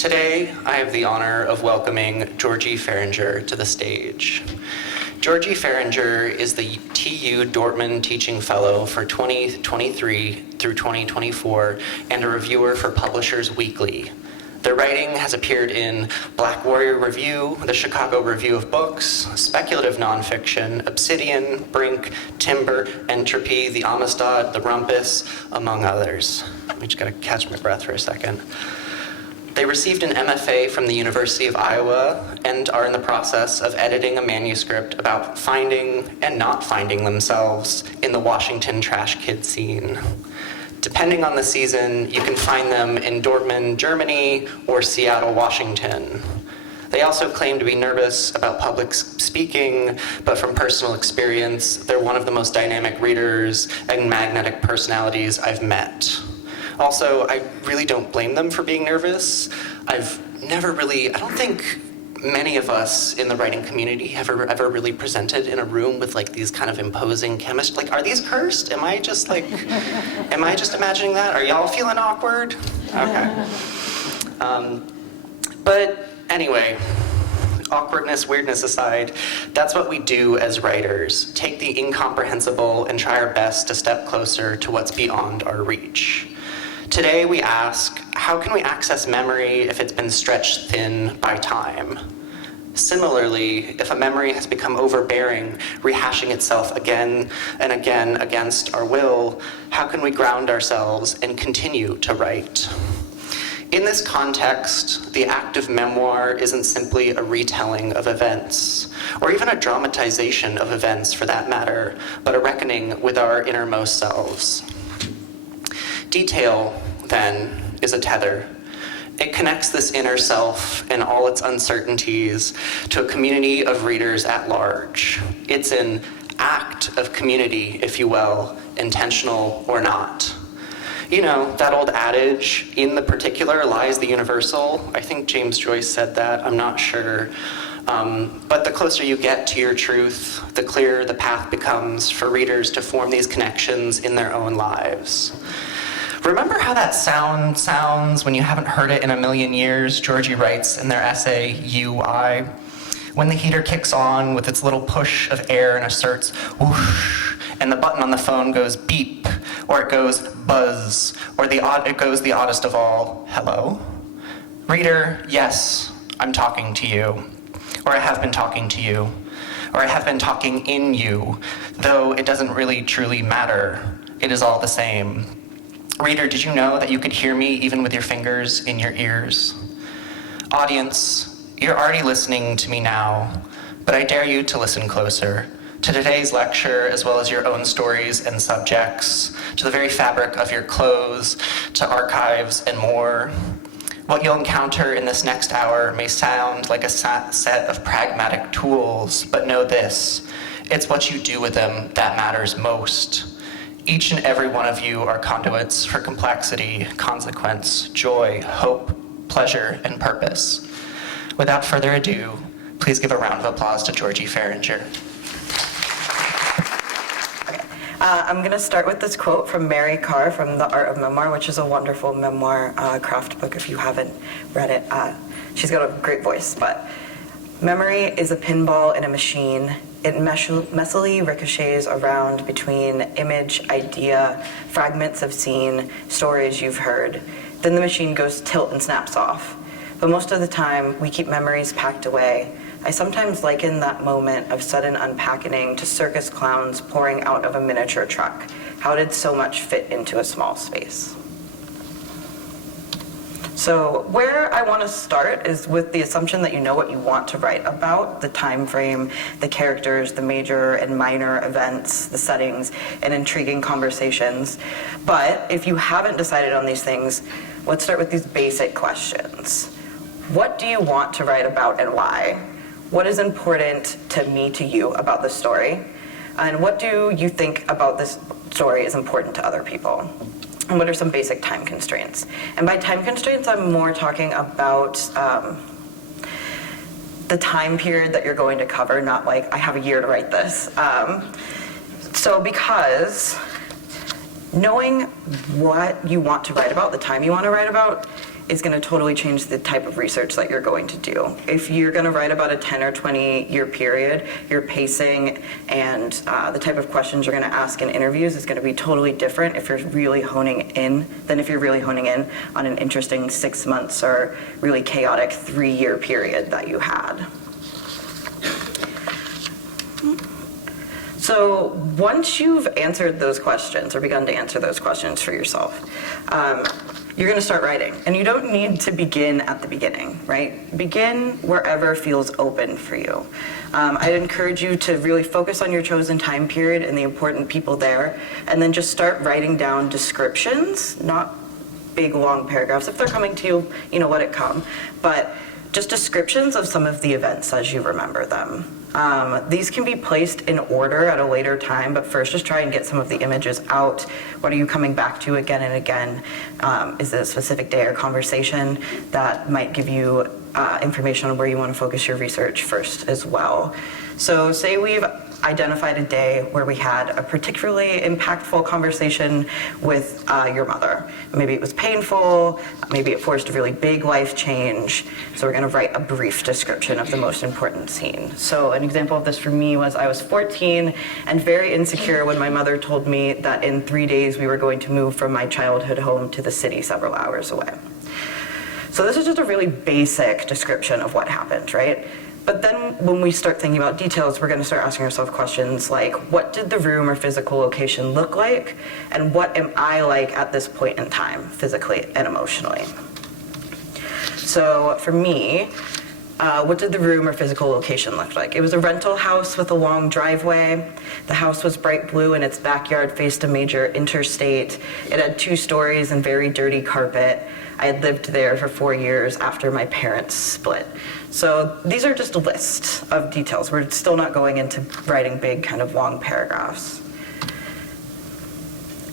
Today, I have the honor of welcoming Georgie Fehringer to the stage. Georgie Fehringer is the TU Dortmund Teaching Fellow for 2023 through 2024 and a reviewer for Publishers Weekly. Their writing has appeared in Black Warrior Review, the Chicago Review of Books, Speculative Nonfiction, Obsidian, Brink, Timber, Entropy, The Amistad, The Rumpus, among others. I just gotta catch my breath for a second. They received an MFA from the University of Iowa and are in the process of editing a manuscript about finding and not finding themselves in the Washington trash kid scene. Depending on the season, you can find them in Dortmund, Germany, or Seattle, Washington. They also claim to be nervous about public speaking, but from personal experience, they're one of the most dynamic readers and magnetic personalities I've met. Also, I really don't blame them for being nervous. I don't think many of us in the writing community have ever really presented in a room with like these kind of imposing chemists. Like, are these cursed? Am I just imagining that? Are y'all feeling awkward? Okay. But anyway, awkwardness, weirdness aside, that's what we do as writers. Take the incomprehensible and try our best to step closer to what's beyond our reach. Today we ask, how can we access memory if it's been stretched thin by time? Similarly, if a memory has become overbearing, rehashing itself again and again against our will, how can we ground ourselves and continue to write? In this context, the act of memoir isn't simply a retelling of events, or even a dramatization of events for that matter, but a reckoning with our innermost selves. Detail, then, is a tether. It connects this inner self and all its uncertainties to a community of readers at large. It's an act of community, if you will, intentional or not. You know, that old adage, in the particular lies the universal. I think James Joyce said that, I'm not sure. But the closer you get to your truth, the clearer the path becomes for readers to form these connections in their own lives. Remember how that sound sounds when you haven't heard it in a million years, Georgie writes in their essay, UI. When the heater kicks on with its little push of air and asserts, whoosh, and the button on the phone goes beep, or it goes buzz, or it goes the oddest of all, hello? Reader, yes, I'm talking to you, or I have been talking to you, or I have been talking in you, though it doesn't really truly matter. It is all the same. Reader, did you know that you could hear me even with your fingers in your ears? Audience, you're already listening to me now, but I dare you to listen closer to today's lecture, as well as your own stories and subjects, to the very fabric of your clothes, to archives and more. What you'll encounter in this next hour may sound like a set of pragmatic tools, but know this, it's what you do with them that matters most. Each and every one of you are conduits for complexity, consequence, joy, hope, pleasure, and purpose. Without further ado, please give a round of applause to Georgie Fehringer. I'm going to start with this quote from Mary Karr from The Art of Memoir, which is a wonderful memoir craft book if you haven't read it. She's got a great voice, but memory is a pinball in a machine. It messily ricochets around between image, idea, fragments of scene, stories you've heard. Then the machine goes tilt and snaps off. But most of the time, we keep memories packed away. I sometimes liken that moment of sudden unpacking to circus clowns pouring out of a miniature truck. How did so much fit into a small space? So where I want to start is with the assumption that you know what you want to write about, the time frame, the characters, the major and minor events, the settings, and intriguing conversations. But if you haven't decided on these things, let's start with these basic questions. What do you want to write about and why? What is important to me, to you, about the story? And what do you think about this story is important to other people? And what are some basic time constraints? And by time constraints, I'm more talking about the time period that you're going to cover, not like, I have a year to write this. So because knowing what you want to write about, the time you want to write about, is going to totally change the type of research that you're going to do. If you're going to write about a 10 or 20 year period, your pacing and the type of questions you're going to ask in interviews is going to be totally different if you're really honing in than if you're really honing in on an interesting 6 months or really chaotic 3-year period that you had. So once you've answered those questions or begun to answer those questions for yourself, you're going to start writing. And you don't need to begin at the beginning, right? Begin wherever feels open for you. I'd encourage you to really focus on your chosen time period and the important people there, and then just start writing down descriptions, not big long paragraphs. If they're coming to you, let it come. But just descriptions of some of the events as you remember them. These can be placed in order at a later time, but first just try and get some of the images out. What are you coming back to again and again? Is it a specific day or conversation that might give you information on where you want to focus your research first as well? So say we've identified a day where we had a particularly impactful conversation with your mother. Maybe it was painful, maybe it forced a really big life change. So we're going to write a brief description of the most important scene. So an example of this for me was I was 14 and very insecure when my mother told me that in 3 days we were going to move from my childhood home to the city several hours away. So this is just a really basic description of what happened, right? But then when we start thinking about details, we're going to start asking ourselves questions like, what did the room or physical location look like? And what am I like at this point in time, physically and emotionally? So for me, what did the room or physical location look like? It was a rental house with a long driveway. The house was bright blue and its backyard faced a major interstate. It had 2 stories and very dirty carpet. I had lived there for 4 years after my parents split. So these are just a list of details. We're still not going into writing big kind of long paragraphs.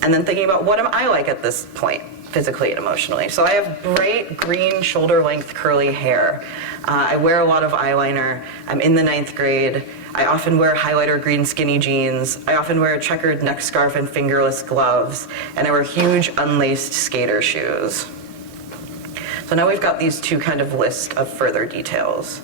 And then thinking about what am I like at this point, physically and emotionally. So I have bright green shoulder-length curly hair. I wear a lot of eyeliner. I'm in the 9th grade. I often wear highlighter green skinny jeans. I often wear a checkered neck scarf and fingerless gloves. And I wear huge unlaced skater shoes. So now we've got these 2 kind of lists of further details.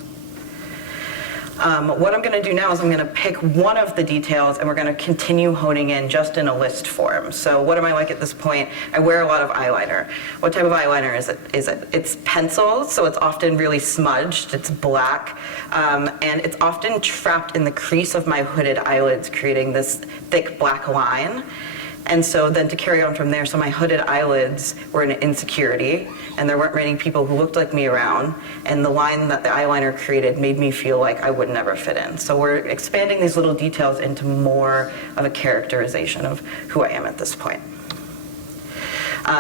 What I'm going to do now is I'm going to pick one of the details and we're going to continue honing in just in a list form. So what am I like at this point? I wear a lot of eyeliner. What type of eyeliner is it? It's pencil, so it's often really smudged. It's black, and it's often trapped in the crease of my hooded eyelids, creating this thick black line. And so then to carry on from there, so my hooded eyelids were an insecurity, and there weren't many people who looked like me around, and the line that the eyeliner created made me feel like I would never fit in. So we're expanding these little details into more of a characterization of who I am at this point.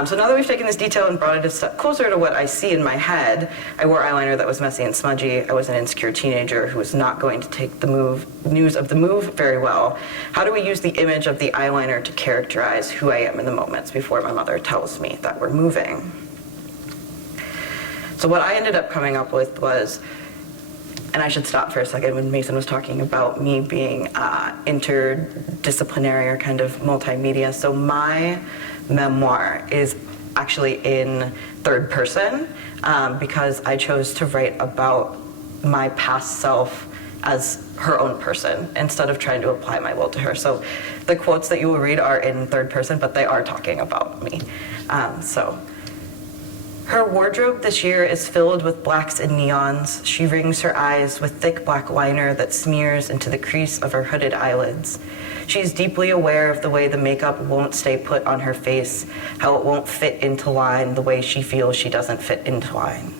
So now that we've taken this detail and brought it a step closer to what I see in my head, I wore eyeliner that was messy and smudgy. I was an insecure teenager who was not going to take the news of the move very well. How do we use the image of the eyeliner to characterize who I am in the moments before my mother tells me that we're moving? So what I ended up coming up with was, and I should stop for a second when Mason was talking about me being interdisciplinary or kind of multimedia. So my memoir is actually in 3rd person because I chose to write about my past self as her own person instead of trying to apply my will to her. So the quotes that you will read are in 3rd person, but they are talking about me. Her wardrobe this year is filled with blacks and neons. She rings her eyes with thick black liner that smears into the crease of her hooded eyelids. She is deeply aware of the way the makeup won't stay put on her face, how it won't fit into line the way she feels she doesn't fit into line.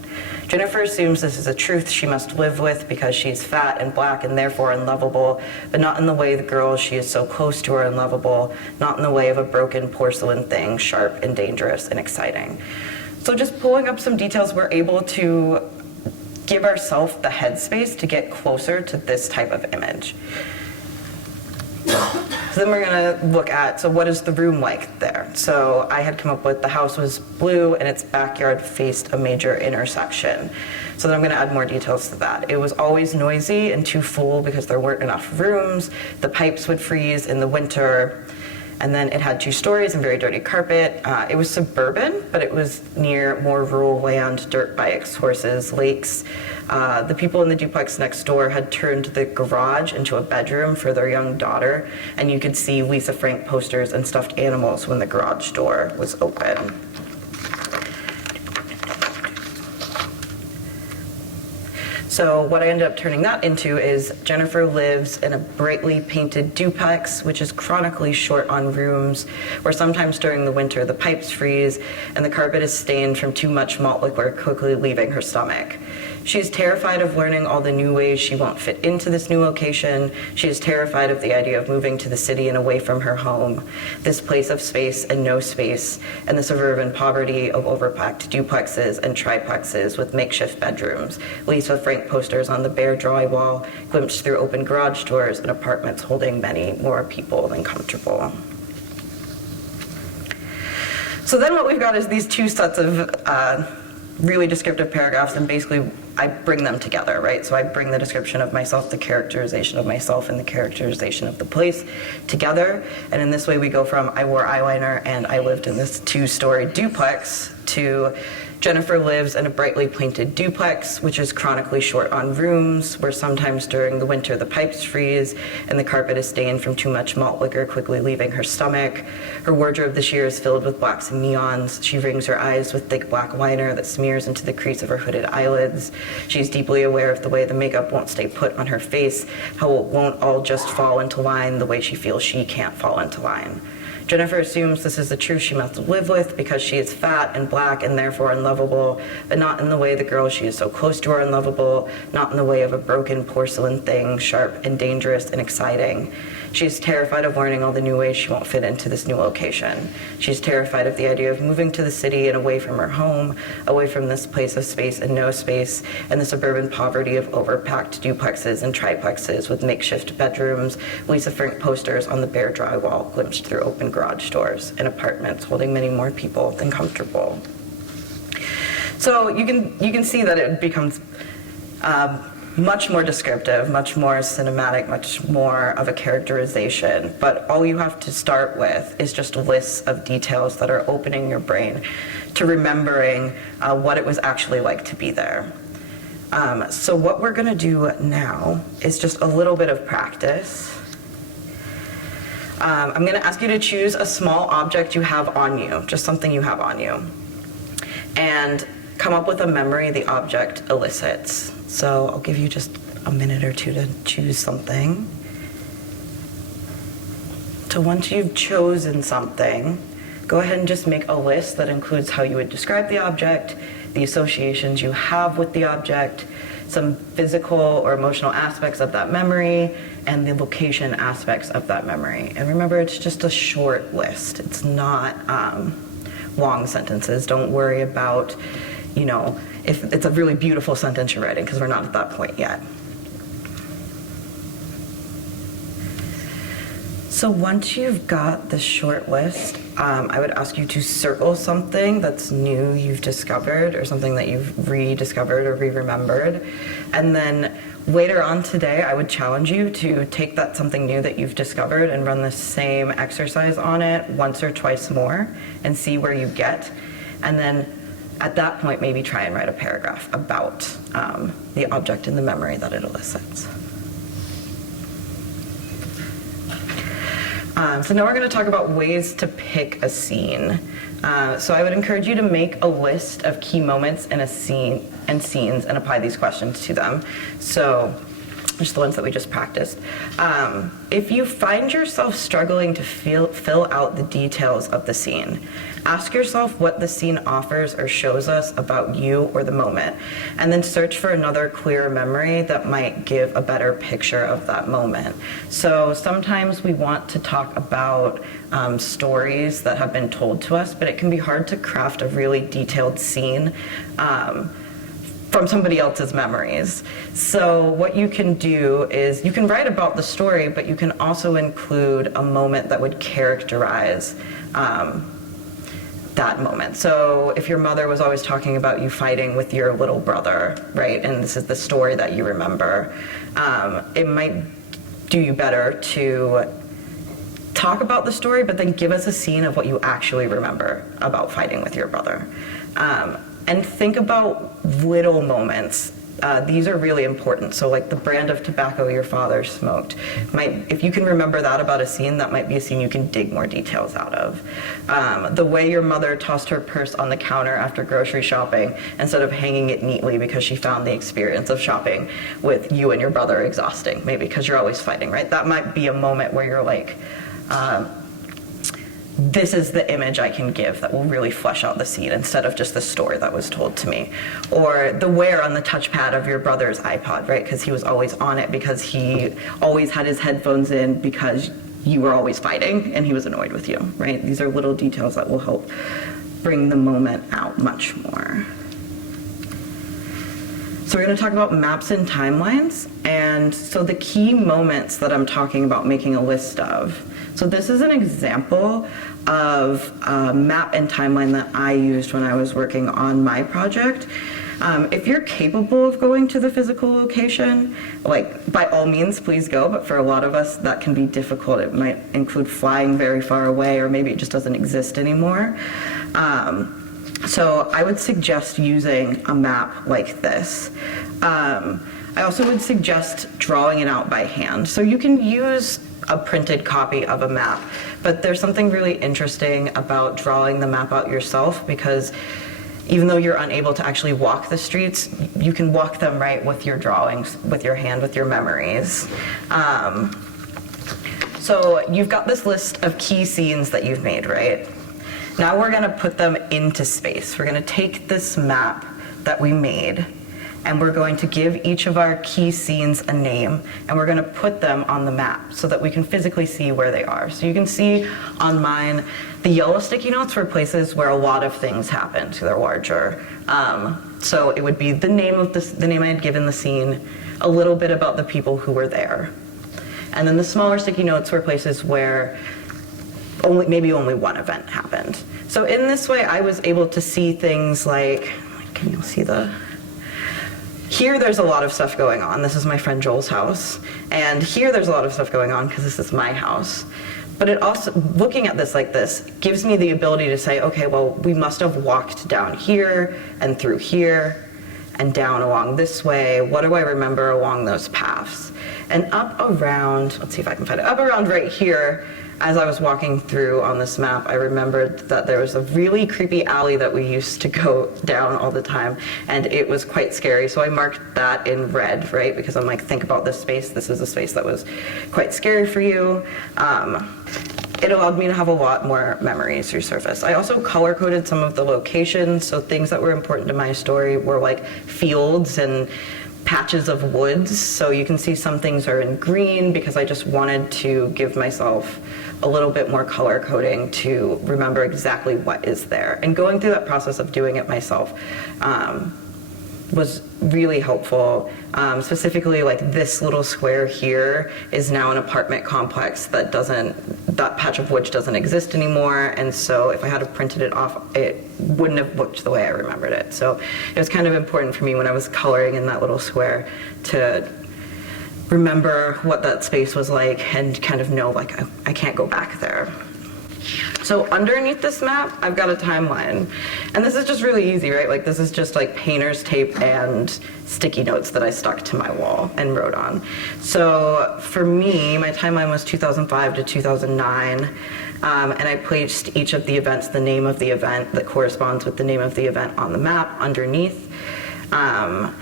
Jennifer assumes this is a truth she must live with because she's fat and black and therefore unlovable, but not in the way the girls she is so close to are unlovable, not in the way of a broken porcelain thing, sharp and dangerous and exciting. So just pulling up some details, we're able to give ourselves the headspace to get closer to this type of image. So then we're going to look at, so what is the room like there? So I had come up with the house was blue and its backyard faced a major intersection. So then I'm going to add more details to that. It was always noisy and too full because there weren't enough rooms. The pipes would freeze in the winter. And then it had 2 stories and very dirty carpet. It was suburban, but it was near more rural land, dirt bikes, horses, lakes. The people in the duplex next door had turned the garage into a bedroom for their young daughter, and you could see Lisa Frank posters and stuffed animals when the garage door was open. So what I ended up turning that into is Jennifer lives in a brightly painted duplex, which is chronically short on rooms, where sometimes during the winter the pipes freeze and the carpet is stained from too much malt liquor quickly leaving her stomach. She is terrified of learning all the new ways she won't fit into this new location. She is terrified of the idea of moving to the city and away from her home, this place of space and no space, and the suburban poverty of overpacked duplexes and triplexes with makeshift bedrooms, Lisa Frank posters on the bare drywall, glimpsed through open garage doors, and apartments holding many more people than comfortable. So then what we've got is these 2 sets of really descriptive paragraphs, and basically I bring them together, right? So I bring the description of myself, the characterization of myself, and the characterization of the place together. And in this way we go from I wore eyeliner and I lived in this 2-story duplex to Jennifer lives in a brightly painted duplex, which is chronically short on rooms, where sometimes during the winter the pipes freeze and the carpet is stained from too much malt liquor quickly leaving her stomach. Her wardrobe this year is filled with blacks and neons. She rings her eyes with thick black liner that smears into the crease of her hooded eyelids. She's deeply aware of the way the makeup won't stay put on her face, how it won't all just fall into line the way she feels she can't fall into line. Jennifer assumes this is the truth she must live with because she is fat and black and therefore unlovable, but not in the way the girls she is so close to are unlovable, not in the way of a broken porcelain thing, sharp and dangerous and exciting. She is terrified of learning all the new ways she won't fit into this new location. She is terrified of the idea of moving to the city and away from her home, away from this place of space and no space, and the suburban poverty of overpacked duplexes and triplexes with makeshift bedrooms, Lisa Frank posters on the bare drywall glimpsed through open garage doors, and apartments holding many more people than comfortable. So you can see that it becomes much more descriptive, much more cinematic, much more of a characterization. But all you have to start with is just lists of details that are opening your brain to remembering what it was actually like to be there. So what we're going to do now is just a little bit of practice. I'm going to ask you to choose a small object you have on you, just something you have on you, and come up with a memory the object elicits. So I'll give you just a minute or 2 to choose something. So once you've chosen something, go ahead and just make a list that includes how you would describe the object, the associations you have with the object, some physical or emotional aspects of that memory, and the location aspects of that memory. And remember, it's just a short list. It's not long sentences. Don't worry about, if it's a really beautiful sentence you're writing, because we're not at that point yet. So once you've got the short list, I would ask you to circle something that's new you've discovered or something that you've rediscovered or re-remembered. And then later on today, I would challenge you to take that something new that you've discovered and run the same exercise on it once or twice more and see where you get. And then at that point, maybe try and write a paragraph about the object in the memory that it elicits. So now we're going to talk about ways to pick a scene. So I would encourage you to make a list of key moments in a scene and scenes and apply these questions to them. So just the ones that we just practiced. If you find yourself struggling to fill out the details of the scene, ask yourself what the scene offers or shows us about you or the moment, and then search for another clear memory that might give a better picture of that moment. So sometimes we want to talk about stories that have been told to us, but it can be hard to craft a really detailed scene from somebody else's memories. So what you can do is you can write about the story, but you can also include a moment that would characterize that moment. So if your mother was always talking about you fighting with your little brother, right, and this is the story that you remember, it might do you better to talk about the story, but then give us a scene of what you actually remember about fighting with your brother. And think about little moments. These are really important. So like the brand of tobacco your father smoked. If you can remember that about a scene, that might be a scene you can dig more details out of. The way your mother tossed her purse on the counter after grocery shopping instead of hanging it neatly because she found the experience of shopping with you and your brother exhausting, maybe because you're always fighting, right? That might be a moment where you're like, this is the image I can give that will really flesh out the scene instead of just the story that was told to me. Or the wear on the touchpad of your brother's iPod, right? Because he was always on it because he always had his headphones in because you were always fighting and he was annoyed with you, right? These are little details that will help bring the moment out much more. So we're going to talk about maps and timelines. And so the key moments that I'm talking about making a list of. So this is an example of a map and timeline that I used when I was working on my project. If you're capable of going to the physical location, like by all means, please go. But for a lot of us, that can be difficult. It might include flying very far away, or maybe it just doesn't exist anymore. So I would suggest using a map like this. I also would suggest drawing it out by hand. So you can use a printed copy of a map, but there's something really interesting about drawing the map out yourself, because even though you're unable to actually walk the streets, you can walk them right with your drawings, with your hand, with your memories. So you've got this list of key scenes that you've made, right? Now we're gonna put them into space. We're gonna take this map that we made, and we're going to give each of our key scenes a name, and we're gonna put them on the map so that we can physically see where they are. So you can see on mine, the yellow sticky notes were places where a lot of things happened. They're larger. So it would be the name of the name I had given the scene, a little bit about the people who were there. And then the smaller sticky notes were places where maybe only one event happened. So in this way, I was able to see things like, can you see here there's a lot of stuff going on. This is my friend Joel's house. And here there's a lot of stuff going on because this is my house. But it also, looking at this like this, gives me the ability to say, okay, well, we must have walked down here and through here and down along this way. What do I remember along those paths? And up around, let's see if I can find it, up around right here, as I was walking through on this map, I remembered that there was a really creepy alley that we used to go down all the time, and it was quite scary. So I marked that in red, right? Because I'm like, think about this space. This is a space that was quite scary for you. It allowed me to have a lot more memories resurface. I also color-coded some of the locations, so things that were important to my story were like fields and patches of woods. So you can see some things are in green because I just wanted to give myself a little bit more color coding to remember exactly what is there. And going through that process of doing it myself was really helpful. Specifically, like this little square here is now an apartment complex that patch of woods doesn't exist anymore. And so if I had have printed it off, it wouldn't have looked the way I remembered it. So it was kind of important for me when I was coloring in that little square to remember what that space was like and kind of know, like, I can't go back there. So underneath this map, I've got a timeline. And this is just really easy, right? Like, this is just like painter's tape and sticky notes that I stuck to my wall and wrote on. So for me, my timeline was 2005 to 2009. And I placed each of the events, the name of the event that corresponds with the name of the event on the map underneath. And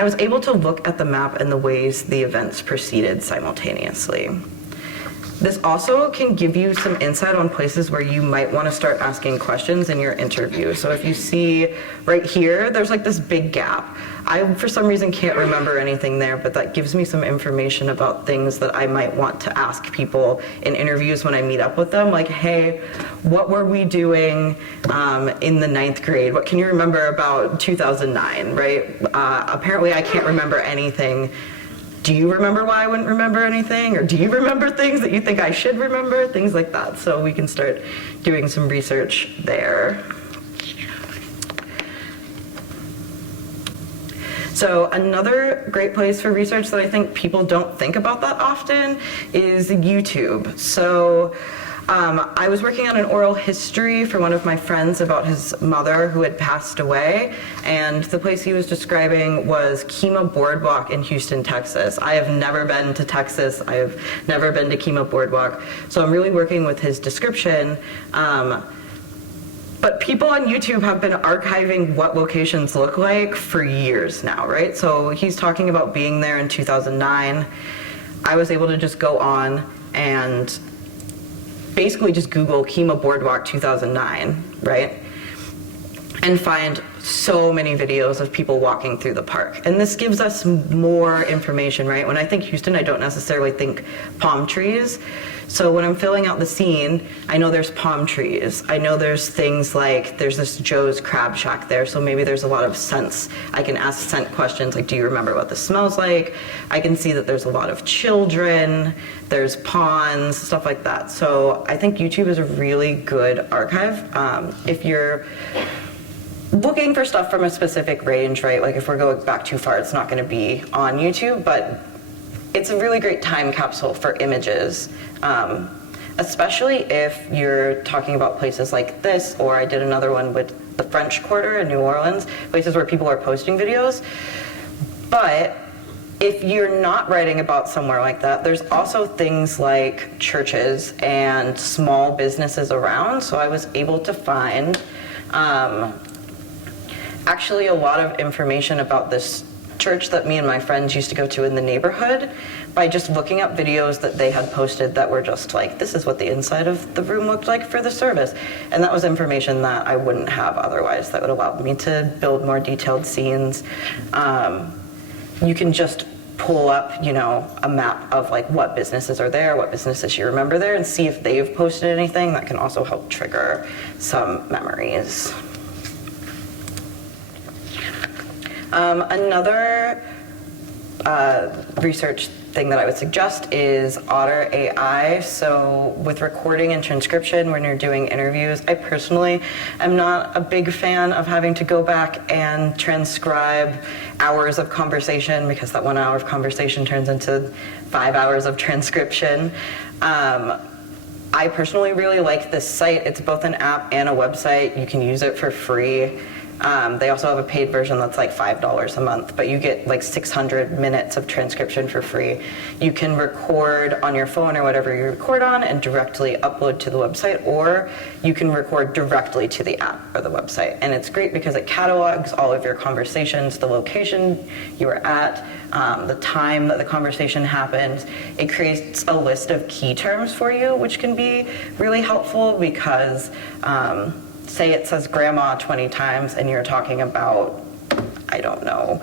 I was able to look at the map and the ways the events proceeded simultaneously. This also can give you some insight on places where you might want to start asking questions in your interview. So if you see right here, there's like this big gap. I, for some reason, can't remember anything there, but that gives me some information about things that I might want to ask people in interviews when I meet up with them. Like, hey, what were we doing in the 9th grade? What can you remember about 2009, right? Apparently, I can't remember anything. Do you remember why I wouldn't remember anything? Or do you remember things that you think I should remember? Things like that. So we can start doing some research there. So another great place for research that I think people don't think about that often is YouTube. So I was working on an oral history for one of my friends about his mother who had passed away, and the place he was describing was Kemah Boardwalk in Houston, Texas. I have never been to Texas. I have never been to Kemah Boardwalk, so I'm really working with his description. But people on YouTube have been archiving what locations look like for years now, right? So he's talking about being there in 2009. I was able to just go on and basically just Google Kemah Boardwalk 2009, right? And find so many videos of people walking through the park. And this gives us more information, right? When I think Houston, I don't necessarily think palm trees. So when I'm filling out the scene, I know there's palm trees. I know there's things like, there's this Joe's Crab Shack there, so maybe there's a lot of scents. I can ask scent questions like, do you remember what this smells like? I can see that there's a lot of children, there's ponds, stuff like that. So I think YouTube is a really good archive. If you're looking for stuff from a specific range, right? Like if we're going back too far, it's not gonna be on YouTube, but it's a really great time capsule for images, especially if you're talking about places like this, or I did another one with the French Quarter in New Orleans, places where people are posting videos. But if you're not writing about somewhere like that, there's also things like churches and small businesses around. So I was able to find actually a lot of information about this church that me and my friends used to go to in the neighborhood by just looking up videos that they had posted that were just like, this is what the inside of the room looked like for the service. And that was information that I wouldn't have otherwise, that would allow me to build more detailed scenes. You can just pull up, you know, a map of like what businesses are there, what businesses you remember there, and see if they've posted anything. That can also help trigger some memories. Another research thing that I would suggest is Otter AI. So with recording and transcription, when you're doing interviews, I personally am not a big fan of having to go back and transcribe hours of conversation, because that 1 hour of conversation turns into 5 hours of transcription. I personally really like this site. It's both an app and a website. You can use it for free. They also have a paid version that's like $5 a month, but you get like 600 minutes of transcription for free. You can record on your phone or whatever you record on and directly upload to the website, or you can record directly to the app or the website. And it's great because it catalogs all of your conversations, the location you were at, the time that the conversation happened. It creates a list of key terms for you, which can be really helpful because say it says grandma 20 times and you're talking about, I don't know,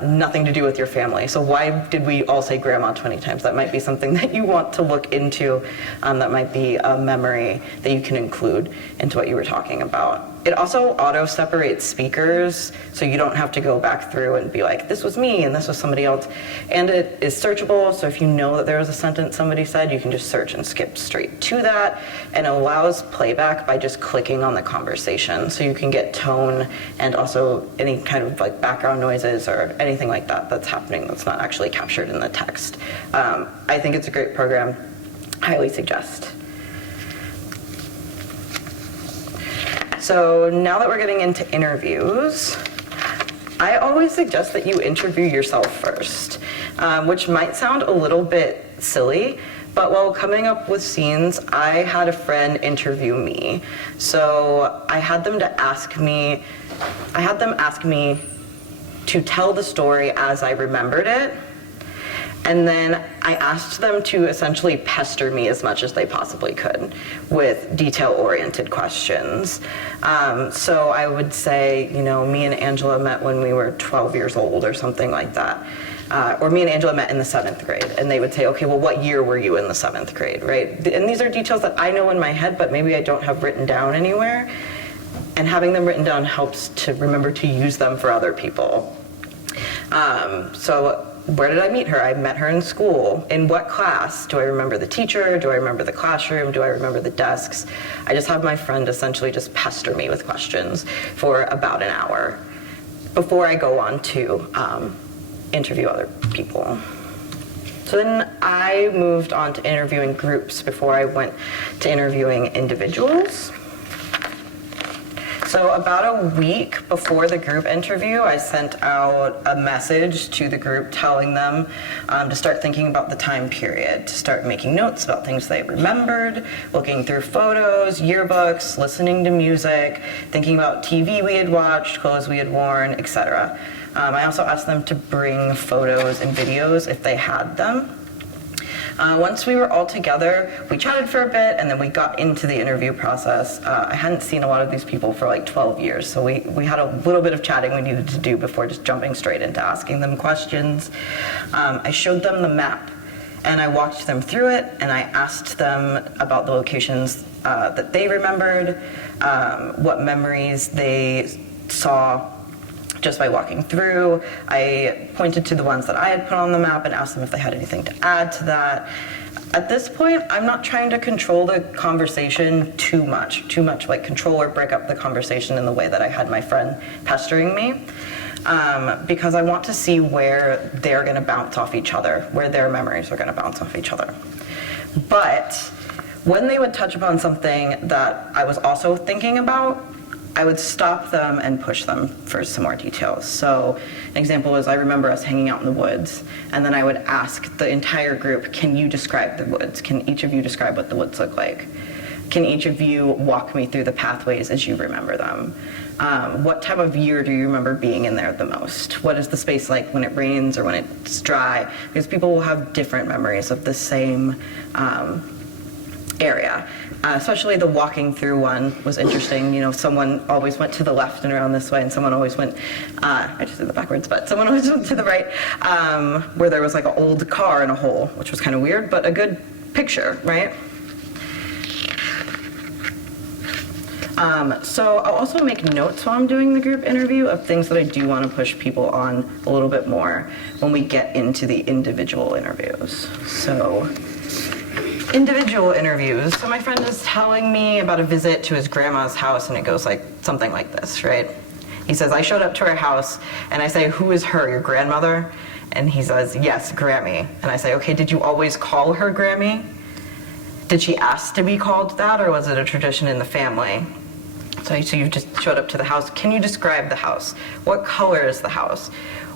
nothing to do with your family. So why did we all say grandma 20 times? That might be something that you want to look into. That might be a memory that you can include into what you were talking about. It also auto-separates speakers, so you don't have to go back through and be like, this was me and this was somebody else. And it is searchable, so if you know that there was a sentence somebody said, you can just search and skip straight to that. And it allows playback by just clicking on the conversation. So you can get tone and also any kind of like background noises or anything like that that's happening that's not actually captured in the text. I think it's a great program. Highly suggest. So now that we're getting into interviews, I always suggest that you interview yourself first, which might sound a little bit silly, but while coming up with scenes, I had a friend interview me. So I had them ask me to tell the story as I remembered it. And then I asked them to essentially pester me as much as they possibly could with detail-oriented questions. So I would say, you know, me and Angela met when we were 12 years old or something like that. Or me and Angela met in the 7th grade. And they would say, okay, well, what year were you in the 7th grade, right? And these are details that I know in my head, but maybe I don't have written down anywhere. And having them written down helps to remember to use them for other people. So where did I meet her? I met her in school. In what class? Do I remember the teacher? Do I remember the classroom? Do I remember the desks? I just have my friend essentially just pester me with questions for about an hour. before I go on to interview other people. So then I moved on to interviewing groups before I went to interviewing individuals. So about a week before the group interview, I sent out a message to the group telling them to start thinking about the time period, to start making notes about things they remembered, looking through photos, yearbooks, listening to music, thinking about TV we had watched, clothes we had worn, etc. I also asked them to bring photos and videos if they had them. Once we were all together, we chatted for a bit, and then we got into the interview process. I hadn't seen a lot of these people for like 12 years, so we had a little bit of chatting we needed to do before just jumping straight into asking them questions. I showed them the map, and I walked them through it, and I asked them about the locations that they remembered, what memories they saw just by walking through. I pointed to the ones that I had put on the map and asked them if they had anything to add to that. At this point, I'm not trying to control the conversation too much, like control or break up the conversation in the way that I had my friend pestering me, because I want to see where they're gonna bounce off each other, where their memories are gonna bounce off each other. But when they would touch upon something that I was also thinking about, I would stop them and push them for some more details. So an example is I remember us hanging out in the woods, and then I would ask the entire group, can you describe the woods? Can each of you describe what the woods look like? Can each of you walk me through the pathways as you remember them? What time of year do you remember being in there the most? What is the space like when it rains or when it's dry? Because people will have different memories of the same area. Especially the walking through one was interesting. You know, someone always went to the left and around this way, and someone always went, I just did it backwards, but someone always went to the right, where there was like an old car in a hole, which was kind of weird, but a good picture, right? So I'll also make notes while I'm doing the group interview of things that I do want to push people on a little bit more when we get into the individual interviews. So individual interviews. So my friend is telling me about a visit to his grandma's house, and it goes like something like this, right? He says, I showed up to her house, and I say, who is her, your grandmother? And he says, yes, Grammy. And I say, okay, did you always call her Grammy? Did she ask to be called that, or was it a tradition in the family? So you just showed up to the house. Can you describe the house? What color is the house?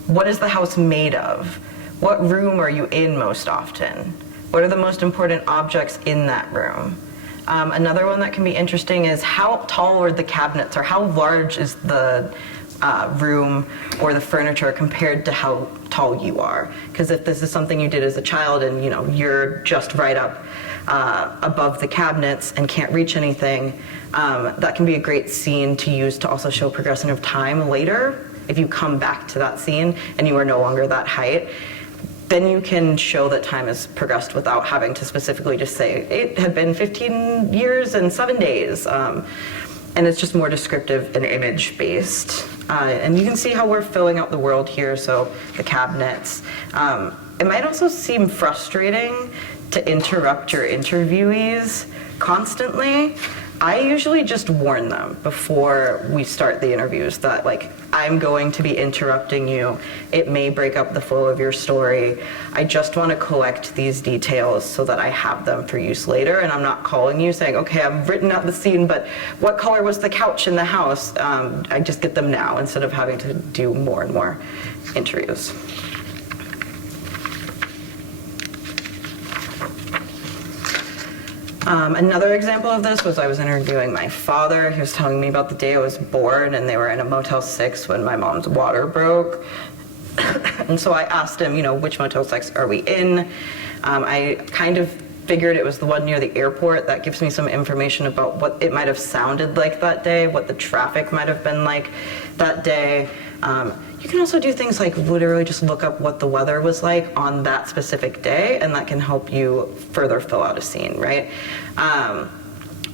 What is the house made of? What room are you in most often? What are the most important objects in that room? Another one that can be interesting is how tall are the cabinets, or how large is the room or the furniture compared to how tall you are? Because if this is something you did as a child and you're just right up above the cabinets and can't reach anything, that can be a great scene to use to also show progression of time later. If you come back to that scene and you are no longer that height, then you can show that time has progressed without having to specifically just say, it had been 15 years and 7 days. And it's just more descriptive and image-based. And you can see how we're filling out the world here, so the cabinets. It might also seem frustrating to interrupt your interviewees constantly. I usually just warn them before we start the interviews that, like, I'm going to be interrupting you. It may break up the flow of your story. I just want to collect these details so that I have them for use later, and I'm not calling you saying, okay, I've written out the scene, but what color was the couch in the house? I just get them now instead of having to do more and more interviews. Another example of this was I was interviewing my father. He was telling me about the day I was born, and they were in a Motel 6 when my mom's water broke. And so I asked him, which Motel 6 are we in? I kind of figured it was the one near the airport. That gives me some information about what it might have sounded like that day, what the traffic might have been like that day. You can also do things like literally just look up what the weather was like on that specific day, and that can help you further fill out a scene, right?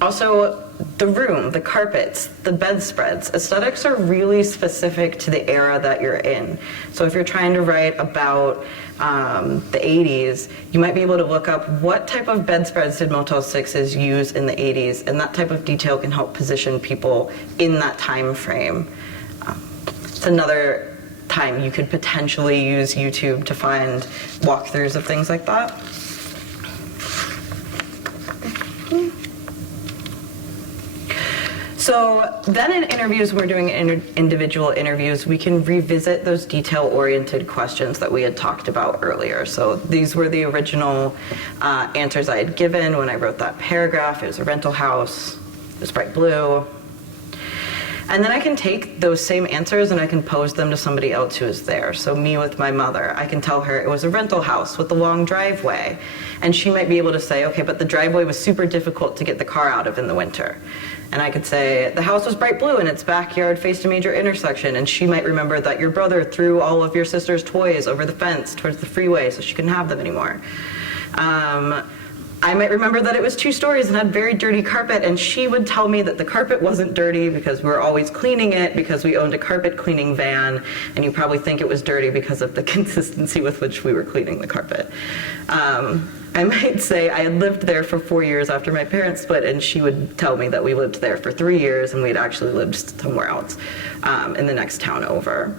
Also, the room, the carpets, the bedspreads. Aesthetics are really specific to the era that you're in. So if you're trying to write about the 80s, you might be able to look up what type of bedspreads did Motel 6s use in the 80s, and that type of detail can help position people in that time frame. It's another time you could potentially use YouTube to find walkthroughs of things like that. So then in interviews, when we're doing individual interviews, we can revisit those detail-oriented questions that we had talked about earlier. So these were the original answers I had given when I wrote that paragraph. It was a rental house, it was bright blue. And then I can take those same answers and I can pose them to somebody else who is there. So me with my mother, I can tell her it was a rental house with a long driveway. And she might be able to say, okay, but the driveway was super difficult to get the car out of in the winter. And I could say, the house was bright blue and its backyard faced a major intersection. And she might remember that your brother threw all of your sister's toys over the fence towards the freeway so she couldn't have them anymore. I might remember that it was 2 stories and had very dirty carpet, and she would tell me that the carpet wasn't dirty because we were always cleaning it because we owned a carpet cleaning van, and you probably think it was dirty because of the consistency with which we were cleaning the carpet. I might say I had lived there for 4 years after my parents split, and she would tell me that we lived there for 3 years and we'd actually lived somewhere else in the next town over.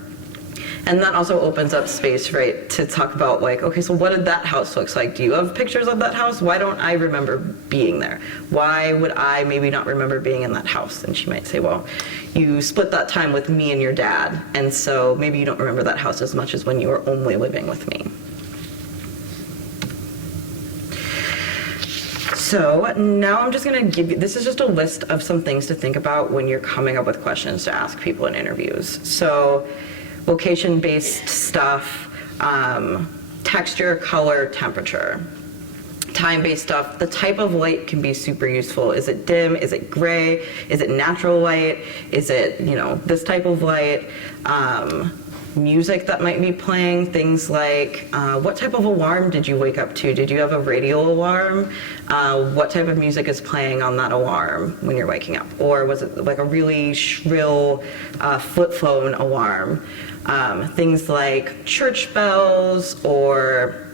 And that also opens up space, right, to talk about, like, okay, so what did that house look like? Do you have pictures of that house? Why don't I remember being there? Why would I maybe not remember being in that house? And she might say, well, you split that time with me and your dad, and so maybe you don't remember that house as much as when you were only living with me. So now I'm just going to give you, this is just a list of some things to think about when you're coming up with questions to ask people in interviews. So location-based stuff, texture, color, temperature. Time-based stuff, the type of light can be super useful. Is it dim? Is it gray? Is it natural light? Is it, this type of light? Music that might be playing, things like what type of alarm did you wake up to? Did you have a radio alarm? What type of music is playing on that alarm when you're waking up? Or was it like a really shrill flip phone alarm? Things like church bells, or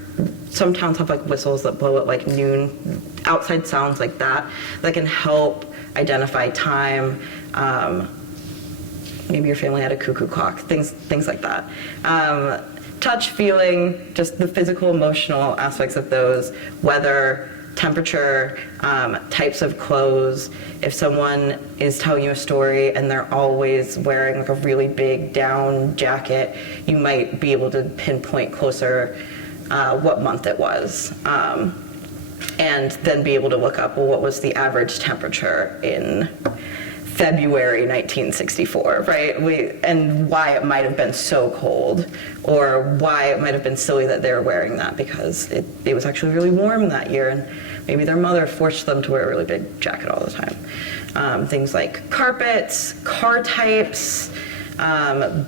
some towns have like whistles that blow at like noon, outside sounds like that can help identify time. Maybe your family had a cuckoo clock, things like that. Touch, feeling, just the physical, emotional aspects of those, weather, temperature, types of clothes. If someone is telling you a story and they're always wearing like a really big down jacket, you might be able to pinpoint closer what month it was. And then be able to look up, well, what was the average temperature in February 1964, right? And why it might have been so cold, or why it might have been silly that they were wearing that because it was actually really warm that year, and maybe their mother forced them to wear a really big jacket all the time. Things like carpets, car types,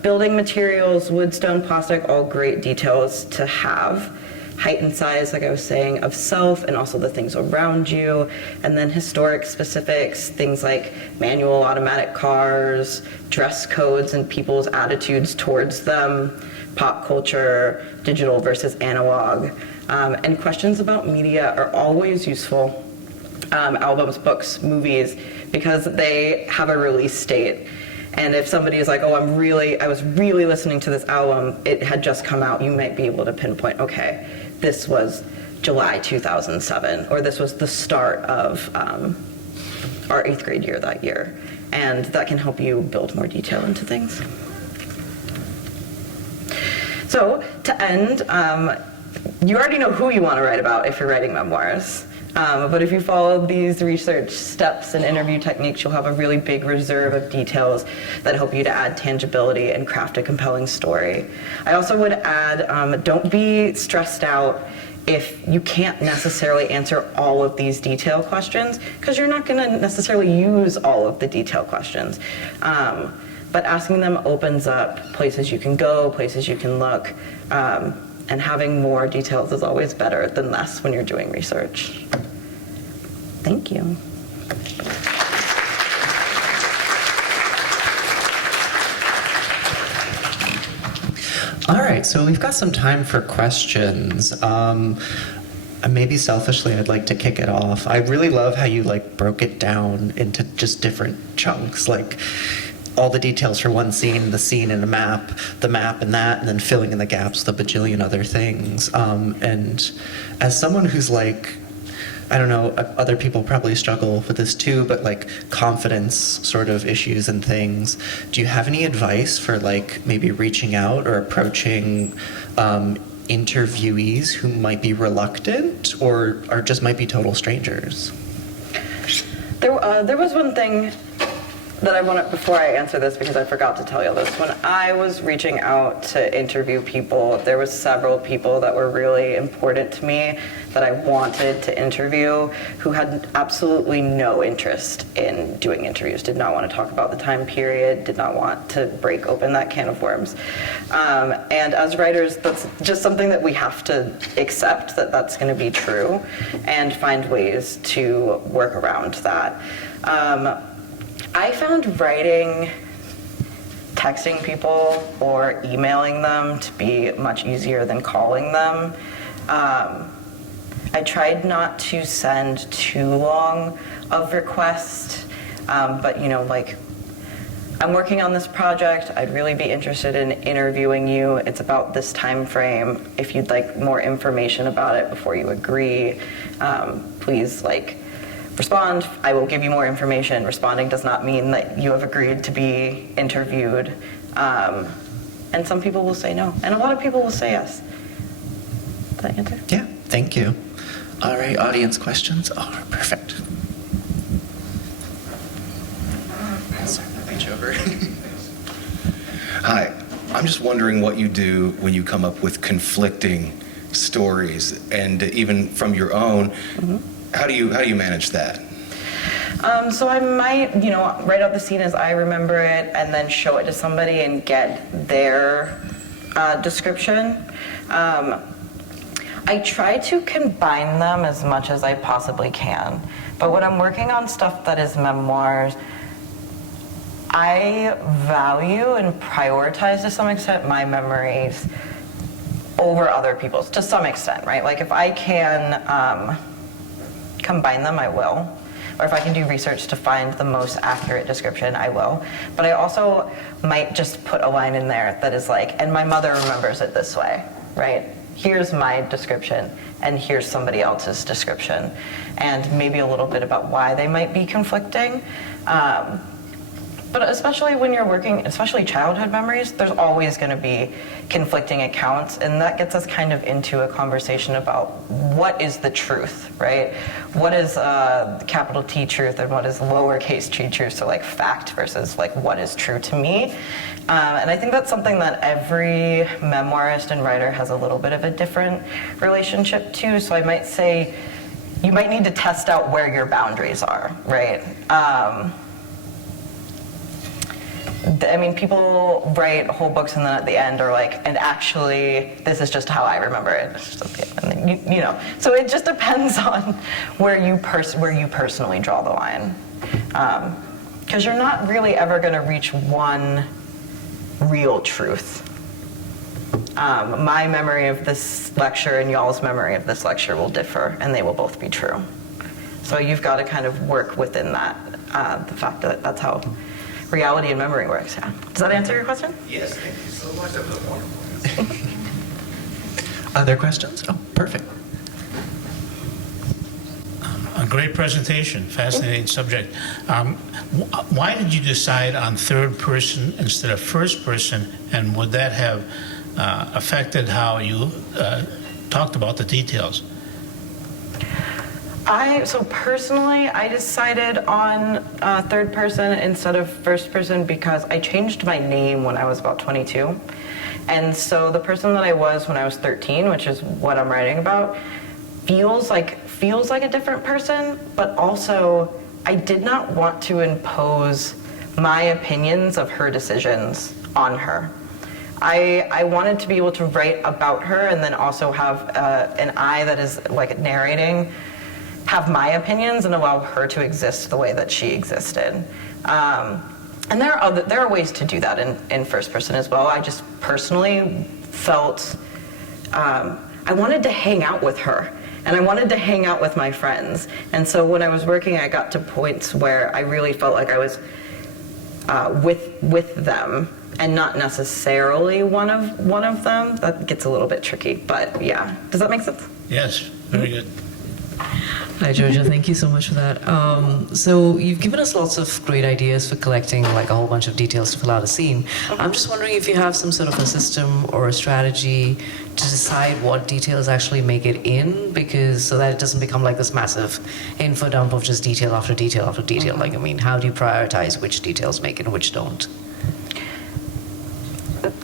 building materials, wood, stone, plastic, all great details to have. Height and size, like I was saying, of self and also the things around you. And then historic specifics, things like manual, automatic cars, dress codes and people's attitudes towards them, pop culture, digital versus analog. And questions about media are always useful. Albums, books, movies, because they have a release date. And if somebody is like, oh, I was really listening to this album, it had just come out, you might be able to pinpoint, okay, this was July 2007, or this was the start of our 8th grade year that year. And that can help you build more detail into things. So to end, you already know who you want to write about if you're writing memoirs. But if you follow these research steps and interview techniques, you'll have a really big reserve of details that help you to add tangibility and craft a compelling story. I also would add, don't be stressed out if you can't necessarily answer all of these detail questions, because you're not going to necessarily use all of the detail questions. But asking them opens up places you can go, places you can look, and having more details is always better than less when you're doing research. Thank you. All right, so we've got some time for questions. Maybe selfishly, I'd like to kick it off. I really love how you broke it down into just different chunks. all the details for one scene, the scene and a map, the map and that, and then filling in the gaps with a bajillion other things. And as someone who's like, I don't know, other people probably struggle with this too, but like confidence sort of issues and things. Do you have any advice for like maybe reaching out or approaching interviewees who might be reluctant or just might be total strangers? There was one thing that I wanted, before I answer this, because I forgot to tell you this. When I was reaching out to interview people, there was several people that were really important to me that I wanted to interview who had absolutely no interest in doing interviews, did not want to talk about the time period, did not want to break open that can of worms. And as writers, that's just something that we have to accept, that that's going to be true, and find ways to work around that. I found texting people or emailing them to be much easier than calling them. I tried not to send too long of requests, but like, I'm working on this project. I'd really be interested in interviewing you. It's about this time frame. If you'd like more information about it before you agree, please respond. I will give you more information. Responding does not mean that you have agreed to be interviewed. And some people will say no, and a lot of people will say yes. Did I answer? Yeah, thank you. All right, audience questions? Oh, perfect. Sorry, reach over. Hi, I'm just wondering what you do when you come up with conflicting stories, and even from your own. Mm-hmm. How do you manage that? So I might, write out the scene as I remember it, and then show it to somebody and get their description. I try to combine them as much as I possibly can. But when I'm working on stuff that is memoirs, I value and prioritize to some extent my memories over other people's, to some extent, right? Like if I can combine them, I will. Or if I can do research to find the most accurate description, I will. But I also might just put a line in there that is like, and my mother remembers it this way, right? Here's my description, and here's somebody else's description. And maybe a little bit about why they might be conflicting. But especially when you're working, especially childhood memories, there's always going to be conflicting accounts, and that gets us kind of into a conversation about what is the truth, right? What is capital T truth and what is lowercase t truth? So like fact versus like what is true to me. And I think that's something that every memoirist and writer has a little bit of a different relationship to. So I might say you might need to test out where your boundaries are, right? I mean, people write whole books and then at the end are like, and actually, this is just how I remember it. It's just okay. And then, so it just depends on where you personally draw the line. Because you're not really ever going to reach one real truth. My memory of this lecture and y'all's memory of this lecture will differ, and they will both be true. So you've got to kind of work within that, the fact that that's how reality and memory works. Yeah. Does that answer your question? Yes, thank you so much. That was a wonderful answer. Other questions? Oh, perfect. A great presentation, fascinating subject. Why did you decide on third person instead of first person, and would that have affected how you talked about the details? So personally, I decided on third person instead of first person because I changed my name when I was about 22. And so the person that I was when I was 13, which is what I'm writing about, feels like a different person, but also I did not want to impose my opinions of her decisions on her. I wanted to be able to write about her and then also have an eye that is like narrating, have my opinions and allow her to exist the way that she existed. And there are ways to do that in first person as well. I just personally felt I wanted to hang out with her, and I wanted to hang out with my friends. And so when I was working, I got to points where I really felt like I with them, and not necessarily one of them. That gets a little bit tricky, but yeah. Does that make sense? Yes, very good. Hi, Georgia. Thank you so much for that. So you've given us lots of great ideas for collecting like a whole bunch of details to fill out a scene. I'm just wondering if you have some sort of a system or a strategy to decide what details actually make it in, because so that it doesn't become like this massive info dump of just detail after detail after detail. Like, I mean, how do you prioritize which details make it and which don't?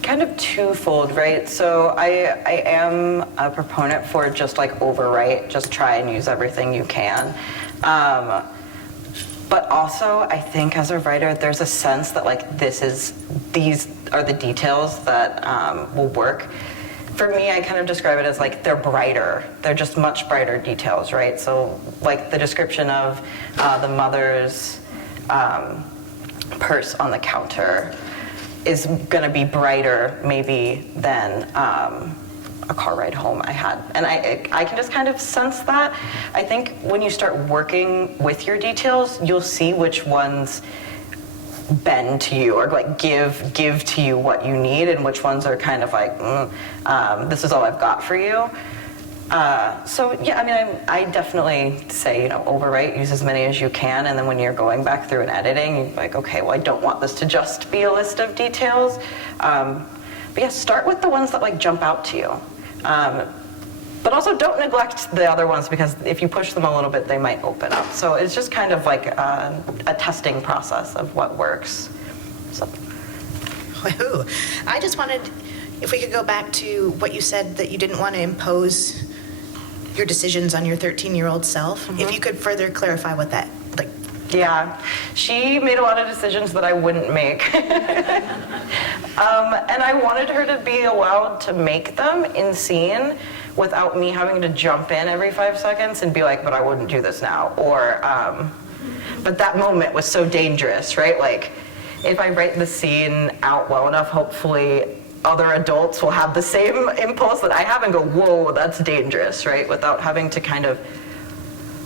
Kind of twofold, right? So I am a proponent for just like overwrite, just try and use everything you can. But also, I think as a writer, there's a sense that like these are the details that will work. For me, I kind of describe it as like they're brighter. They're just much brighter details, right? So like the description of the mother's purse on the counter is going to be brighter maybe than a car ride home I had. And I can just kind of sense that. I think when you start working with your details, you'll see which ones bend to you or like give to you what you need, and which ones are kind of like, this is all I've got for you. So yeah, I mean, I definitely say, overwrite, use as many as you can, and then when you're going back through and editing, you're like, okay, well, I don't want this to just be a list of details. But yeah, start with the ones that like jump out to you. But also don't neglect the other ones, because if you push them a little bit, they might open up. So it's just kind of like a testing process of what works. So. Woohoo. I just wanted, if we could go back to what you said, that you didn't want to impose your decisions on your 13-year-old self. If you could further clarify what that, like. Yeah, she made a lot of decisions that I wouldn't make. And I wanted her to be allowed to make them in scene without me having to jump in every 5 seconds and be like, but I wouldn't do this now. Or, but that moment was so dangerous, right? Like, if I write the scene out well enough, hopefully other adults will have the same impulse that I have and go, whoa, that's dangerous, right? Without having to kind of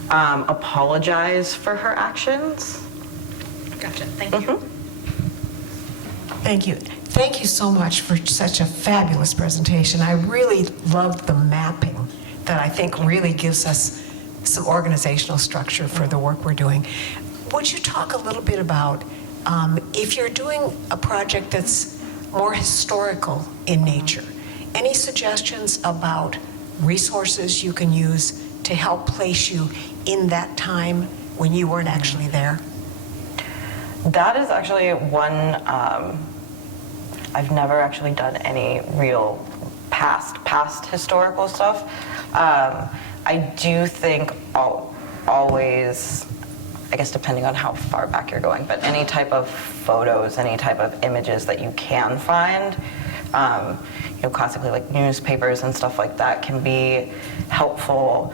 apologize for her actions. Gotcha, thank you. Thank you. Thank you so much for such a fabulous presentation. I really loved the mapping that I think really gives us some organizational structure for the work we're doing. Would you talk a little bit about if you're doing a project that's more historical in nature, any suggestions about resources you can use to help place you in that time when you weren't actually there? That is actually one, I've never actually done any real past historical stuff. I do think always, I guess depending on how far back you're going, but any type of photos, any type of images that you can find, classically like newspapers and stuff like that can be helpful.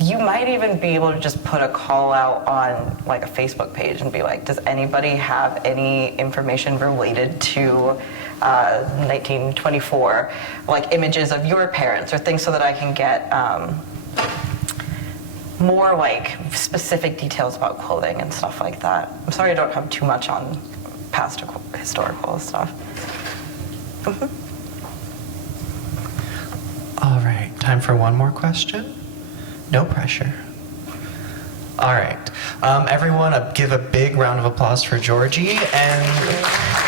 You might even be able to just put a call out on like a Facebook page and be like, does anybody have any information related to 1924, like images of your parents or things, so that I can get more like specific details about clothing and stuff like that. I'm sorry I don't have too much on past historical stuff. All right, time for one more question. No pressure. All right, everyone, give a big round of applause for Georgie. And